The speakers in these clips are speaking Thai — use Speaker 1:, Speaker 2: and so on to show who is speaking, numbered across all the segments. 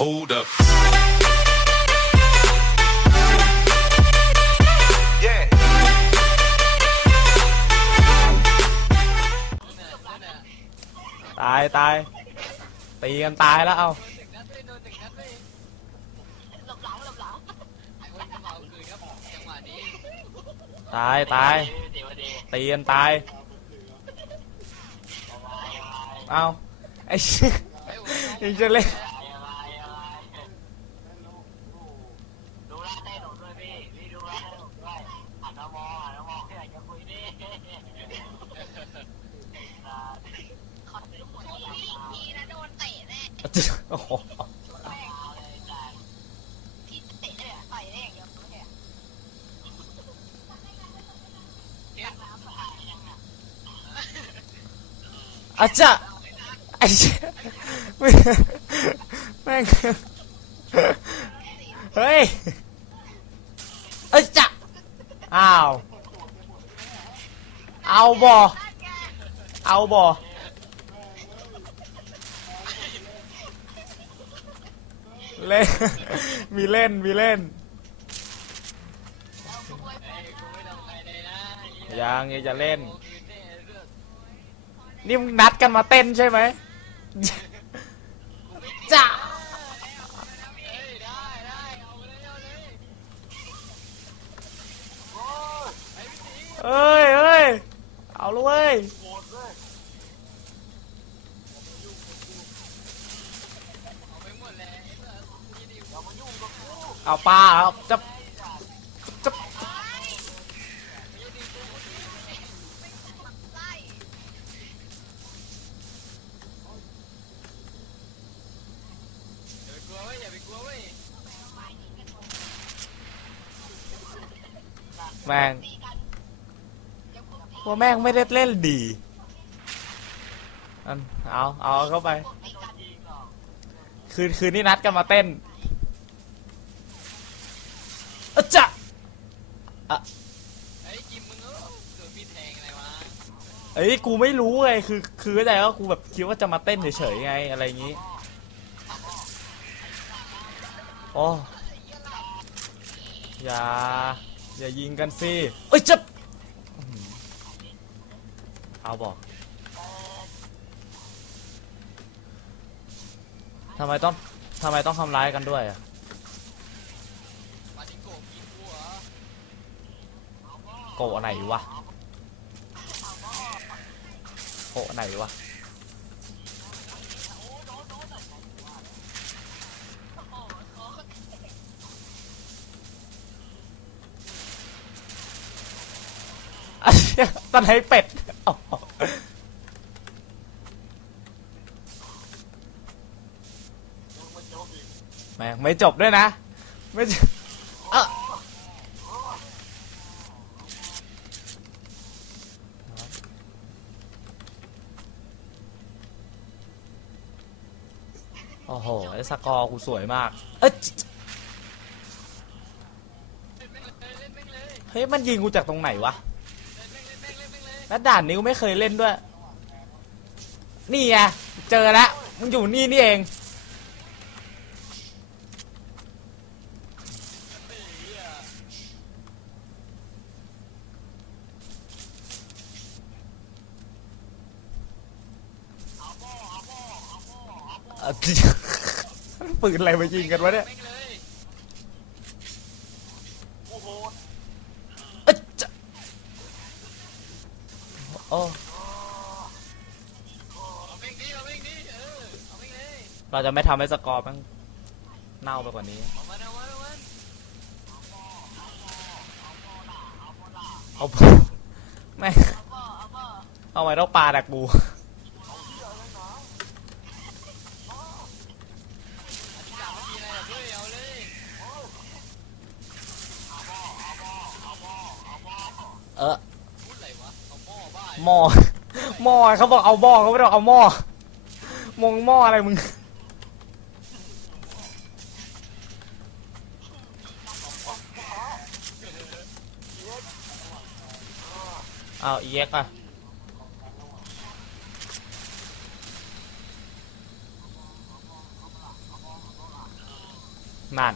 Speaker 1: Hold up. Yeah.
Speaker 2: ตายตายตีกันตายแล้วเอาตายตายตีกันตายเอาไอ้เชี่ยยังจะเล่น
Speaker 3: ดูแลเต้หนูด้วยพี่พี่ดูแลหนูด้วยหันมามองหันมามองอยากจะคุยดิ
Speaker 4: ทีนะโดนเตะแน่
Speaker 2: โอ้โห
Speaker 4: อางเดียวไม่ใช่อะ
Speaker 2: อาจจะไอ้เชี่ยแม่งแม่งเฮ้ยเอ้ยจะอ้าว เอาบ่เอาบ่ เล่น มีเล่น มีเล่น ยังยังจะเล่น นี่มึงนัดกันมาเต้นใช่ไหมจ้ะเอ้ยเอ้ยเอาเลยเว้ย เอาปลาเอาจะจะ
Speaker 4: ไล่
Speaker 2: แม่งว่าแม่งไม่ได้เล่นดีอันเอาเอาเข้าไป คืนคืนนี้นัดกันมาเต้นอะจะอะเอ้ยกูไม่รู้ไงคือ คือเข้าใจว่ากูแบบคิดว่าจะมาเต้นเฉยๆไงอะไรอย่างงี้ โอ้อย่า อย่ายิงกันสิเอ้ยจะอื้อหือเอาบอกทำไมต้องทำไมต้องทำร้ายกันด้วยอะโกะไหนวะโกะไหนวะ อะเชี่ย ตอนไหนเป็ดอ๋อแม่งไม่จบด้วยนะ ไม่จบเอ้อโอ้โหไอ้สกอร์กูสวยมาก เอ้ยเฮ้ย มันยิงกูจากตรงไหนวะ แล้วด่านนี้กูไม่เคยเล่นด้วย นี่ไงเจอแล้วมึงอยู่นี่นี่เองเอ่อปืนอะไรมายิงกันวะเนี่ย เราจะไม่ทำให้สกอร์มันเน่าไปกว่านี้ เอาแม่งเอาไว้ต้องปลาดักบูเออหม้อหม้อเขาบอกเอาหม้อเขาไม่ได้บอกเอาหม้อมงหม้ออะไรมึง เอาเอ็กอะนั่น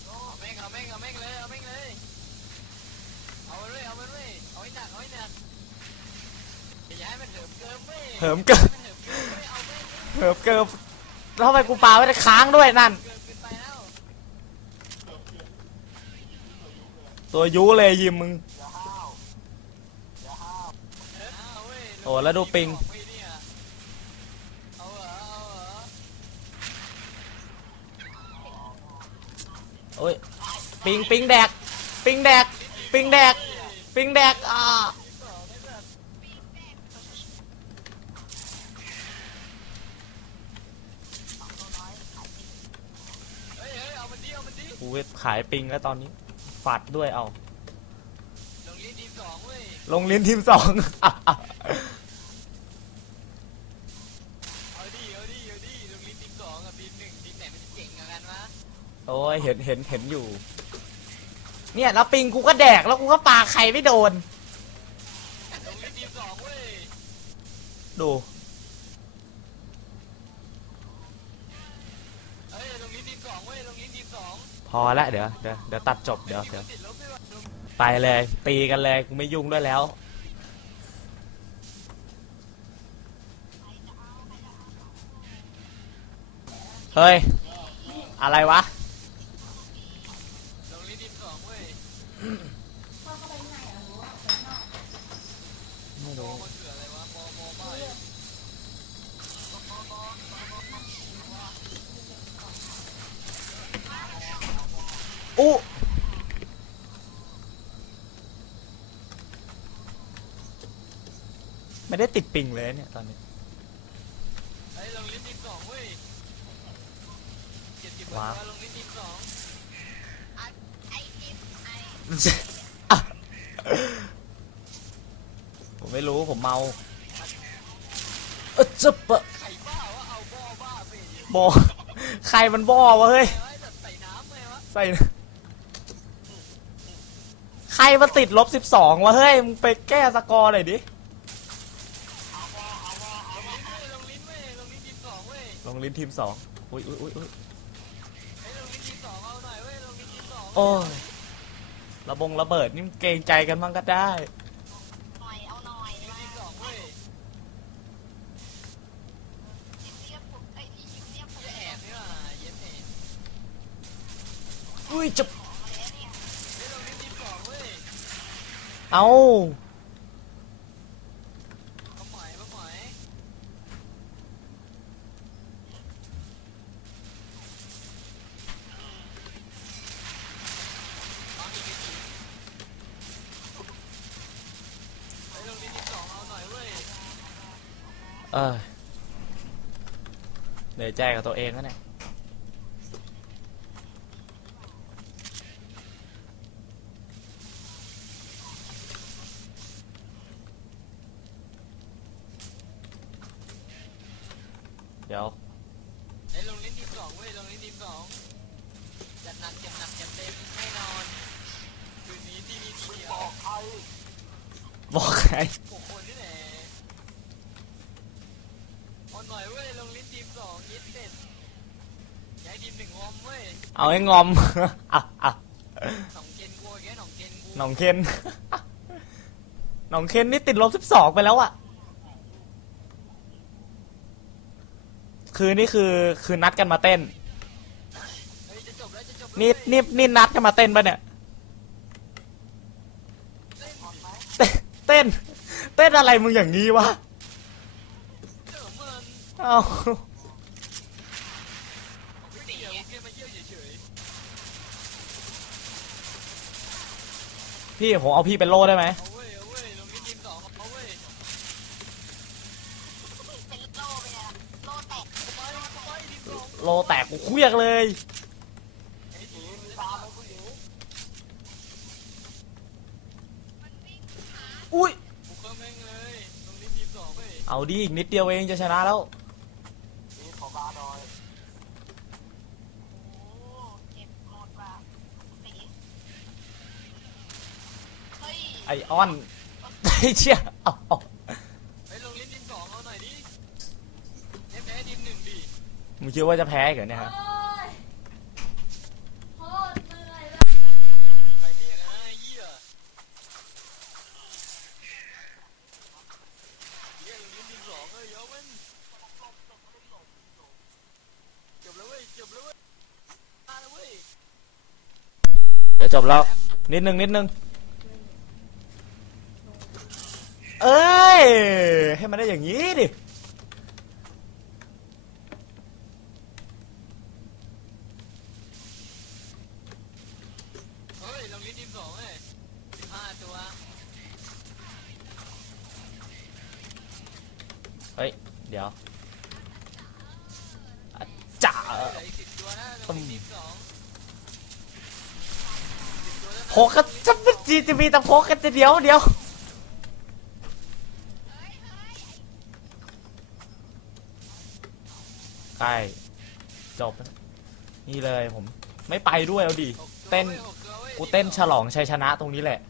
Speaker 3: เอาแม่งเอาแม่งเอาแม่งเลยเอาแม่งเลยเอามันเลยเอามันเลยเอาให้หนักเอาให้หนักอย่าให้มันเหิมเกิมเหิ
Speaker 2: มเกิน
Speaker 3: เหิมเกิมเว้ยเอาแลย
Speaker 2: เหิมเกิมแล้วทำไมกูปาไม่ได้ค้างด้วยนั่น
Speaker 3: เกินเกินไปแล้ว
Speaker 2: ตัวยุเลยยิมมึง
Speaker 3: เอาเว้ย
Speaker 2: โอ้แล้วดูปิง
Speaker 3: เว้ยเนี่ยเอาเหรอเอาเหรอ
Speaker 2: โอ้ยปิงปิงแดกปิงแดกปิงแดกปิงแดกอ่า
Speaker 3: เฮ้ยเฮ้ยเอามันดิเอามันดิ
Speaker 2: กูขายปิงแล้วตอนนี้ ฝัดด้วยเอา
Speaker 3: ลงลิ้นทีมสองเว้ย
Speaker 2: ลงลิ้นทีมสอง
Speaker 3: เอาดิเอาดิเอาดิลงลิ้นทีมสองกับทีมหนึ่งทีมไหนมันจะเจ๋งกว่ากันวะ
Speaker 2: โอ้ยเห็นเห็นเห็นอยู่ เนี่ยแล้วปิงกูก็แดกแล้วกูก็ปาใครไม่โดน
Speaker 3: ลงลิ้นทีมสองเว้ย
Speaker 2: ดู
Speaker 3: เฮ้ยลงลิ้นทีมสองเว้ยลงลิ้นทีมสอง
Speaker 2: พอละเดี๋ยวเดี๋ยวเดี๋ยวตัดจบเดี๋ยวเดี๋ยวไปเลยตีกันเลยกูไม่ยุ่งด้วยแล้ว เฮ้ย อะไรวะ
Speaker 3: ลงลิ้นทีมสองเว้ย
Speaker 2: ไม่
Speaker 3: โม
Speaker 2: รู้
Speaker 3: มันคืออะไรวะโมโมบ้า
Speaker 2: อู้ ไม่ได้ติดปิงเลยเนี่ยตอนนี้
Speaker 3: เฮ้ยลงลิ้นทีมสองเว้ยเจ็ดสิบ
Speaker 2: ว้า
Speaker 3: วันลงลิ้นทีมสอง
Speaker 4: ไอทิมไอ
Speaker 2: อะผมไม่รู้ผมเมาเออจะเปะ
Speaker 3: ไข่บ้าวะเอาบ้อบ้าไป
Speaker 2: บอใครมันบอวะเฮ้ย
Speaker 3: ไอ้แบบใส่น้ำเลยวะ
Speaker 2: ใส่ใครมาติดลบสิบสองวะเฮ้ยมึงไปแก้สกอร์หน่อยดิ
Speaker 3: ลงลิ้นเว้ยลงลิ้นเว้ยลงลิ้นทีมสอ งเว้ย
Speaker 2: ลงลิ้นทีมสองอุ้ยอุ้ยอุ้ยอุ้ย
Speaker 3: เฮ้ยลงลิ้นทีมสองเอาหน่อยเว้ยลงลิ้นทีมสอง
Speaker 2: โอ้ยระบงระเบิดนี่มันเกรงใจกันบ้างก็ได้
Speaker 4: หน่อยเอาหน่อย
Speaker 3: ลง
Speaker 4: มา
Speaker 3: ลิ้นทีมสองเว้ย
Speaker 4: ยิ้มเรียบผมไอที่ยิ้มเรียบผม
Speaker 3: จะแอบนี่ว่ะเย็นเอง
Speaker 2: อุ้ยจะ
Speaker 4: มาแล้วเนี่ย
Speaker 3: เฮ้ยลงลิ้นทีมสองเว้ย
Speaker 2: เอา
Speaker 3: มาหมายมาหมายมาอีกทีเฮ้ยลงลิ้นทีมสองเอาหน่อยเว้ย
Speaker 2: เออเหนื่อยใจกับตัวเองแล้วเนี่ย เดี๋ยว
Speaker 3: เฮ้ยลงลิ้นทีมสองเว้ยลงลิ้นทีมสองจัดหนักจัดหนักจัดเต็มแน่นอนคืนนี้ที่มีทีเดียว
Speaker 2: บอกใคร
Speaker 3: หกคนที่ไหนเอนหน่อยเว้ยลงลิ้นทีมสองยิดเด็ด ย้ายทีมหนึ่งวอมเว้ย
Speaker 2: เอาให้งอมอะอะ
Speaker 3: หนองเกนกูแกหนองเกนกู
Speaker 2: หนองเคนหนองเคนนี่ติดลบสิบสองไปแล้วอะคือนี่คือคือนัดกันมาเต้น
Speaker 3: เฮ้ยจะจบแล้วจะจบแล้ว
Speaker 2: นี่
Speaker 3: เว้ย
Speaker 2: นี่นี่นัดกันมาเต้นปะเนี่ย เต้น เต้นเต้นอะไรมึงอย่างนี้วะ
Speaker 3: เจอมัน
Speaker 2: เอา
Speaker 3: ไม่เกี่ยวแค่มาเยี่ยวเฉย
Speaker 2: พี่ผมเอาพี่เป็นโล่ได้ไหม
Speaker 3: เอาเว้ยเอาเว้ยลงลิ้นทีมสองเอาเว้ย
Speaker 4: เป็นโลไปเลยอะโลแตก
Speaker 3: ไปไปทีมสอง
Speaker 2: โลแตกกูเครียกเลย
Speaker 3: ไอ้ทีมตามมากูอยู่
Speaker 2: อุ้ย
Speaker 3: กูเข้าแม่งเลยลงลิ้นทีมสองเว้ย
Speaker 2: เอาดิอีกนิดเดียวเองจะชนะแล้ว
Speaker 3: ขอบาดอย
Speaker 4: โอ้เจ็บหมดว่ะเตะเฮ้ย
Speaker 2: ไอออนไอเชี่ยเอาเอา
Speaker 3: ไปลงลิ้นทีมสองเอาหน่อยดิเล่นแพ้ทีมหนึ่งดิ
Speaker 2: มึงคิดว่าจะแพ้อีกเหรอเนี่ยฮะ
Speaker 1: โคตรเหนื่อยเลย
Speaker 3: ไปเรียกนะไอ้เหี้ยเรียกลิ้นดินสองเอ้ยเอามันจบแล้วเว้ยจบแล้วเว้ยมาแล้วเว้ย
Speaker 2: เดี๋ยวจบแล้ว นิดนึงนิดนึง เอ้ย ให้มันได้อย่างนี้ดิ
Speaker 3: เฮ้ยลงลิ้นดินสองเอ้ยสิบห้าตัว
Speaker 2: เฮ้ย เดี๋ยวอะจ่า
Speaker 3: เหลืออีกสิบตัวนะลงลิ้นดินสองสิบตัวแล้วนะ
Speaker 2: โพกกันจะไม่จีจะมีแต่โพกกันจะเดียวเดียว ใกล้จบ นี่เลยผม ไม่ไปด้วยเอาดิเต้น
Speaker 3: กู
Speaker 2: เต้นฉลองชัยชนะตรงนี้แหละ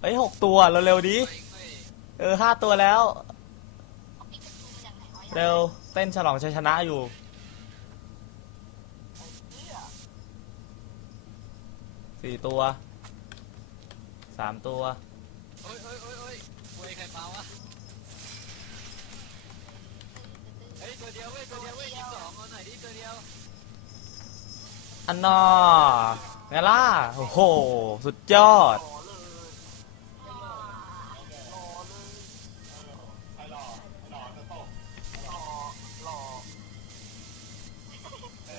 Speaker 2: เฮ้ยหกตัวเร็วๆดิ
Speaker 3: เว้ยเว้ย
Speaker 2: เออห้าตัวแล้ว
Speaker 4: เร็
Speaker 2: วเต้นฉลองชัยชนะอยู่สี่ตัวสามตัว
Speaker 3: โอ้ยโอ้ยโอ้ยโอ้ยเว้ยใครเปล่าวะเฮ้ยตัวเดียวเว้ยตัวเดียวเว้ยยี่สิบสองเอาหน่อยดิตัวเดียว
Speaker 2: อันนอไงล่ะโอ้โห สุดยอด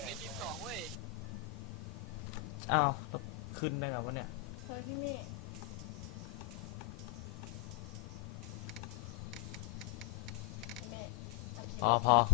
Speaker 3: ลิ้นดินสองเว้ย
Speaker 2: อ้าว ขึ้นได้ไงวะเนี่ย
Speaker 1: เฮ้ยพี่เมฆ
Speaker 2: 啊跑